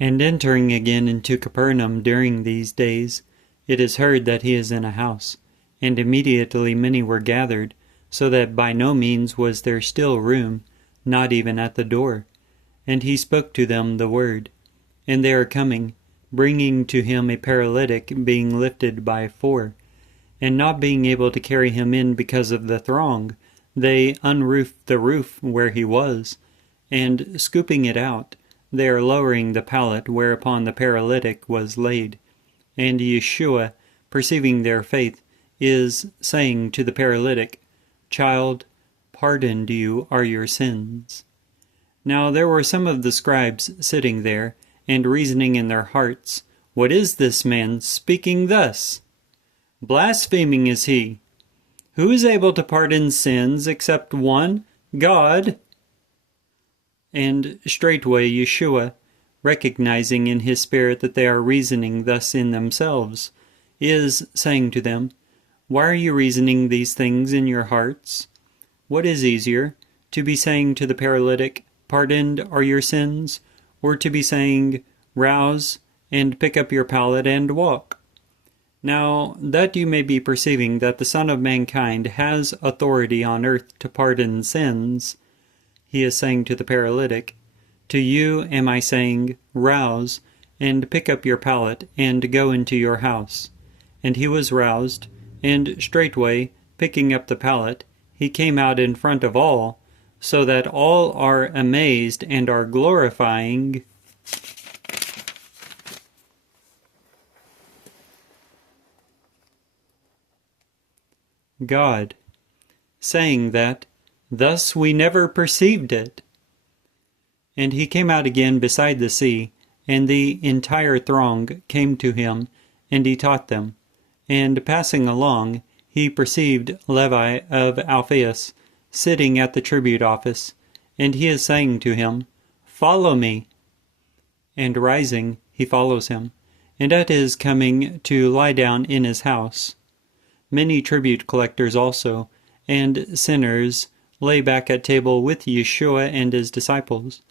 And entering again into Capernaum during these days, it is heard that he is in a house. And immediately many were gathered, so that by no means was there still room, not even at the door. And he spoke to them the word. And they are coming, bringing to him a paralytic being lifted by 4. And not being able to carry him in because of the throng, they unroofed the roof where he was, and scooping it out, they are lowering the pallet whereupon the paralytic was laid. And Yeshua, perceiving their faith, is saying to the paralytic, "Child, pardoned you are your sins." Now there were some of the scribes sitting there, and reasoning in their hearts, "What is this man speaking thus? Blaspheming is he. Who is able to pardon sins except one, God?" And straightway Yeshua, recognizing in his spirit that they are reasoning thus in themselves, is saying to them, "Why are you reasoning these things in your hearts? What is easier, to be saying to the paralytic, 'Pardoned are your sins,' or to be saying, 'Rouse, and pick up your pallet and walk'? Now, that you may be perceiving that the Son of Mankind has authority on earth to pardon sins, he is saying to the paralytic, 'To you am I saying, Rouse, and pick up your pallet, and go into your house.' And he was roused, and straightway, picking up the pallet, he came out in front of all, so that all are amazed and are glorifying God, saying that, 'Thus we never perceived it.' And he came out again beside the sea, and the entire throng came to him, and he taught them. And passing along, he perceived Levi of Alphaeus sitting at the tribute office, and he is saying to him, 'Follow me.' And rising, he follows him, and at his coming to lie down in his house. Many tribute collectors also, and sinners, lay back at table with Yeshua and his disciples,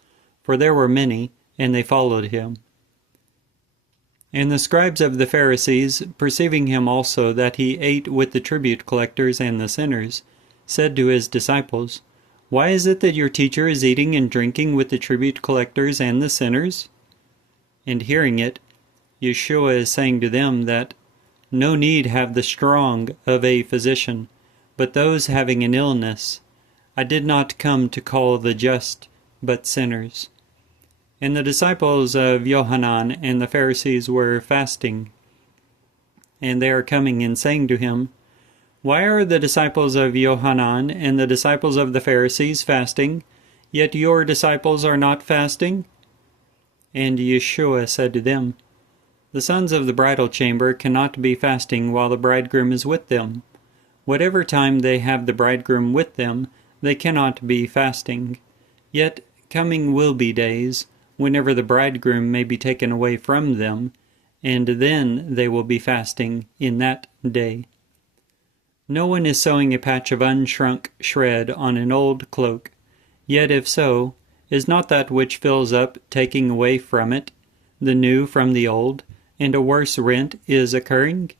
for there were many, and they followed him. And the scribes of the Pharisees, perceiving him also that he ate with the tribute collectors and the sinners, said to his disciples, "Why is it that your teacher is eating and drinking with the tribute collectors and the sinners?" And hearing it, Yeshua is saying to them that no need have the strong of a physician, but those having an illness. I did not come to call the just, but sinners. And the disciples of Yohanan and the Pharisees were fasting. And they are coming and saying to him, "Why are the disciples of Yohanan and the disciples of the Pharisees fasting, yet your disciples are not fasting?" And Yeshua said to them, "The sons of the bridal chamber cannot be fasting while the bridegroom is with them. Whatever time they have the bridegroom with them, they cannot be fasting. Yet coming will be days, whenever the bridegroom may be taken away from them, and then they will be fasting in that day. No one is sewing a patch of unshrunk shred on an old cloak, yet if so, is not that which fills up taking away from it the new from the old, and a worse rent is occurring?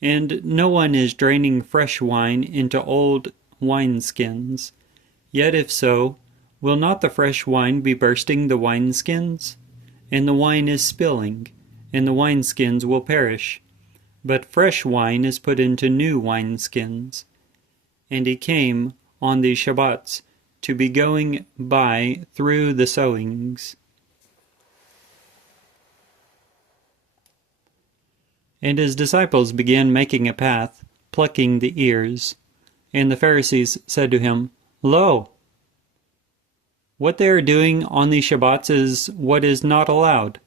And no one is draining fresh wine into old wineskins, yet if so, will not the fresh wine be bursting the wineskins? And the wine is spilling, and the wineskins will perish. But fresh wine is put into new wineskins. And he came on the Shabbats to be going by through the sowings. And his disciples began making a path, plucking the ears. And the Pharisees said to him, "Lo! What they are doing on the Shabbats is what is not allowed."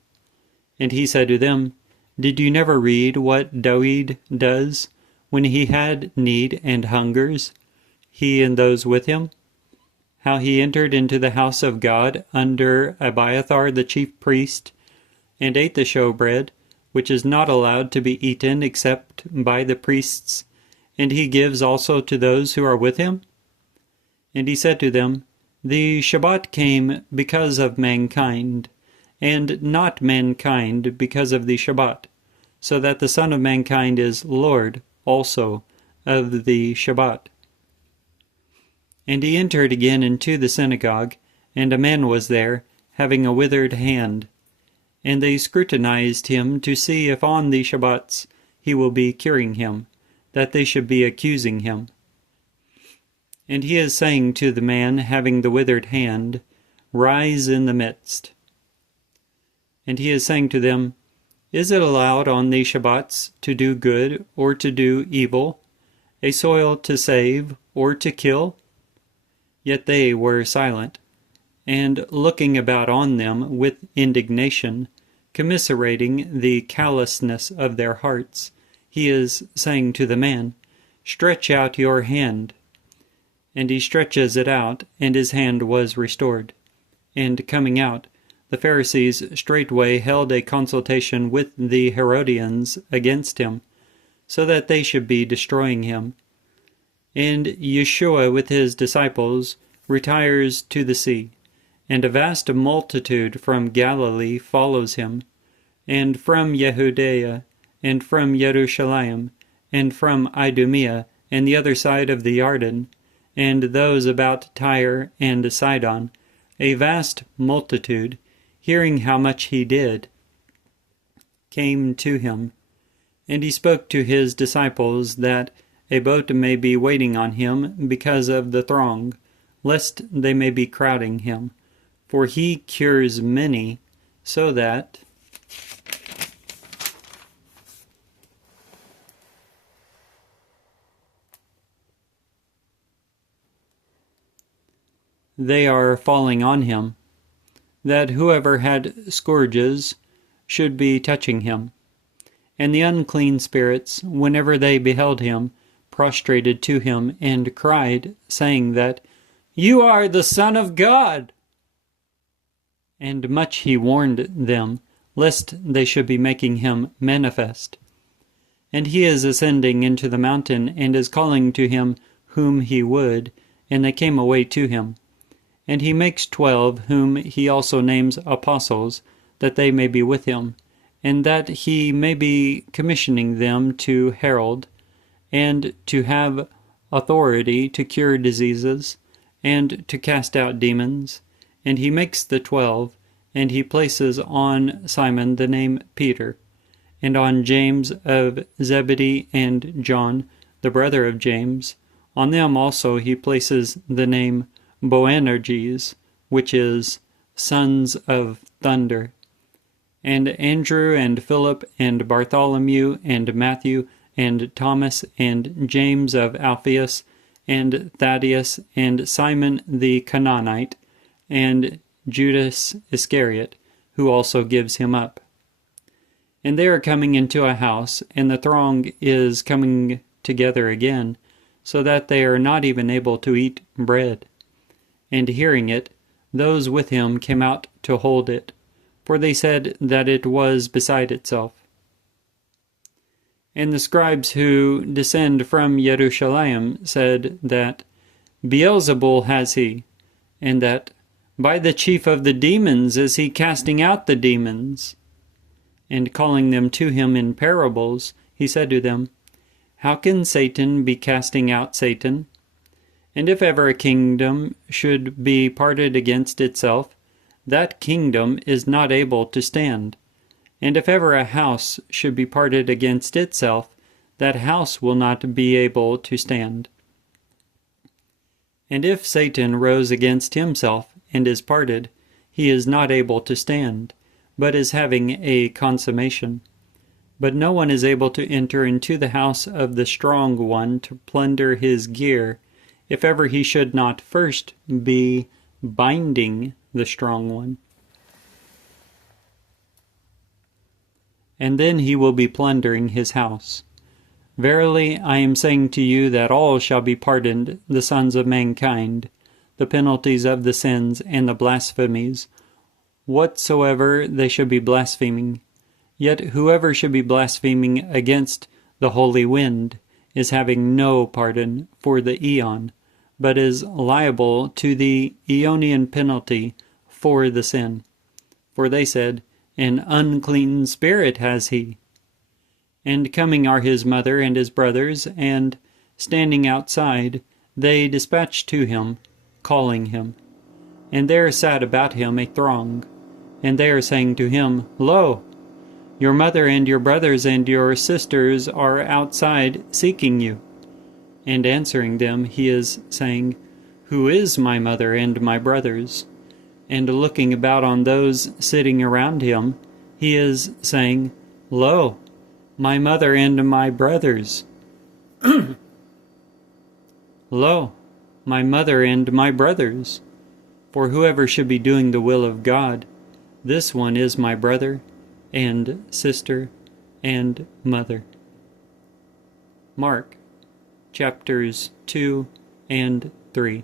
And he said to them, "Did you never read what David does when he had need and hungers, he and those with him? How he entered into the house of God under Abiathar the chief priest, and ate the showbread, which is not allowed to be eaten except by the priests, and he gives also to those who are with him?" And he said to them, "The Shabbat came because of mankind, and not mankind because of the Shabbat, so that the Son of Mankind is Lord also of the Shabbat. And he entered again into the synagogue, and a man was there, having a withered hand. And they scrutinized him to see if on the Shabbats he will be curing him, that they should be accusing him. And he is saying to the man having the withered hand, Rise in the midst. And he is saying to them, Is it allowed on the Shabbats to do good or to do evil, a soil to save or to kill? Yet they were silent, and looking about on them with indignation, commiserating the callousness of their hearts, he is saying to the man, Stretch out your hand. And he stretches it out, and his hand was restored. And coming out, the Pharisees straightway held a consultation with the Herodians against him, so that they should be destroying him. And Yeshua with his disciples retires to the sea, and a vast multitude from Galilee follows him, and from Jehudea, and from Jerusalem, and from Idumea, and the other side of the Jordan, and those about Tyre and Sidon, a vast multitude, hearing how much he did, came to him. And he spoke to his disciples that a boat may be waiting on him because of the throng, lest they may be crowding him. For he cures many, so that they are falling on him, that whoever had scourges should be touching him. And the unclean spirits, whenever they beheld him, prostrated to him, and cried, saying that, You are the Son of God! And much he warned them, lest they should be making him manifest. And he is ascending into the mountain, and is calling to him whom he would, and they came away to him. And he makes 12, whom he also names apostles, that they may be with him, and that he may be commissioning them to herald, and to have authority to cure diseases, and to cast out demons. And he makes the 12, and he places on Simon the name Peter, and on James of Zebedee and John, the brother of James. On them also he places the name Boanerges, which is sons of thunder, and Andrew and Philip and Bartholomew and Matthew and Thomas and James of Alphaeus and Thaddeus and Simon the Canaanite and Judas Iscariot, who also gives him up. And they are coming into a house, and the throng is coming together again, so that they are not even able to eat bread. And hearing it, those with him came out to hold it, for they said that it was beside itself. And the scribes who descend from Jerusalem said that Beelzebul has he, and that by the chief of the demons is he casting out the demons. And calling them to him in parables, he said to them, How can Satan be casting out Satan? And if ever a kingdom should be parted against itself, that kingdom is not able to stand. And if ever a house should be parted against itself, that house will not be able to stand. And if Satan rose against himself and is parted, he is not able to stand, but is having a consummation. But no one is able to enter into the house of the strong one to plunder his gear, if ever he should not first be binding the strong one. And then he will be plundering his house. Verily, I am saying to you that all shall be pardoned the sons of mankind, the penalties of the sins and the blasphemies, whatsoever they should be blaspheming. Yet whoever should be blaspheming against the holy wind is having no pardon for the aeon, but is liable to the aeonian penalty for the sin. For they said, An unclean spirit has he. And coming are his mother and his brothers, and, standing outside, they dispatched to him, calling him. And there sat about him a throng, and they are saying to him, Lo, your mother and your brothers and your sisters are outside seeking you. And answering them, he is saying, Who is my mother and my brothers? And looking about on those sitting around him, he is saying, Lo, my mother and my brothers. Lo, my mother and my brothers. For whoever should be doing the will of God, this one is my brother, and sister, and mother. Mark, chapters 2 and 3.